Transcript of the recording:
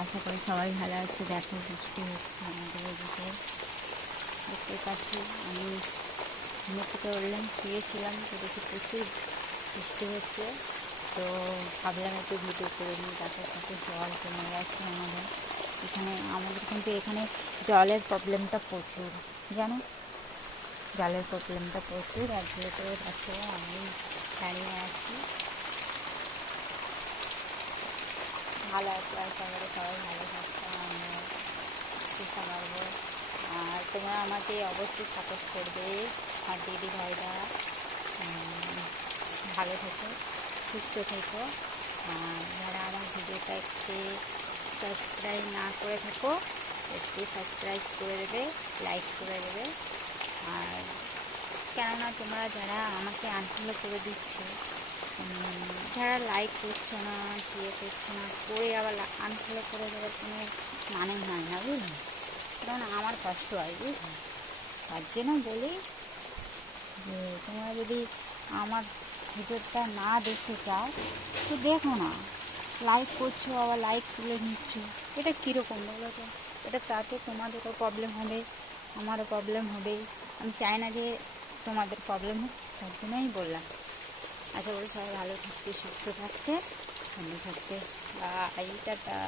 আশা করি সবাই ভালো আছে। দেখো বৃষ্টি হচ্ছে আমাদের এদিকে, দেখতে পাচ্ছি। আমি ঘুম থেকে উঠলাম, শুয়েছিলাম, তো দেখি প্রচুর বৃষ্টি হচ্ছে। তো ভাবলাম একটু ভিডিও করে নিই। দেখো কত জল কমে গেছে আমাদের কিন্তু এখানে জলের প্রবলেমটা প্রচুর, জানো, জলের প্রবলেমটা প্রচুর। আর যেহেতু দেখো আমি দাঁড়িয়ে আছি, ভালো আছে। আর সবাই ভালো থাকছে, আমরা চেষ্টা করবো। আর তোমরা আমাকে অবশ্যই সাপোর্ট করবে। আর দিদি ভাইরা ভালো থেকো, সুস্থ থেকো। আর যারা আমার ভিডিওটা একটু সাবস্ক্রাইব না করে থাকো, একটু সাবস্ক্রাইব করে দেবে, লাইক করে দেবে। আর কেননা তোমরা যারা আমাকে আনফলো করে দিচ্ছে, যারা লাইক করছো না, করছো না, করে আবার আনফলো করে দেওয়ার কোনো মানে হয় না, বুঝলি? কারণ আমার কষ্ট হয়, বুঝলি? তার জন্য বলি যে তোমরা যদি আমার ভিডিওটা না দেখতে চাও তো দেখো না, লাইক করছো আবার লাইক তুলে নিচ্ছ, এটা কীরকম বলো তো? এটা তাতে তোমাদেরও প্রবলেম হবে, আমারও প্রবলেম হবে। আমি চাই না যে তোমাদের প্রবলেম হোক, তার জন্যই বললাম। আশা করি সবাই ভালো থাকতে, সুস্থ থাকতে, ভালো থাকতে। বা টাটা।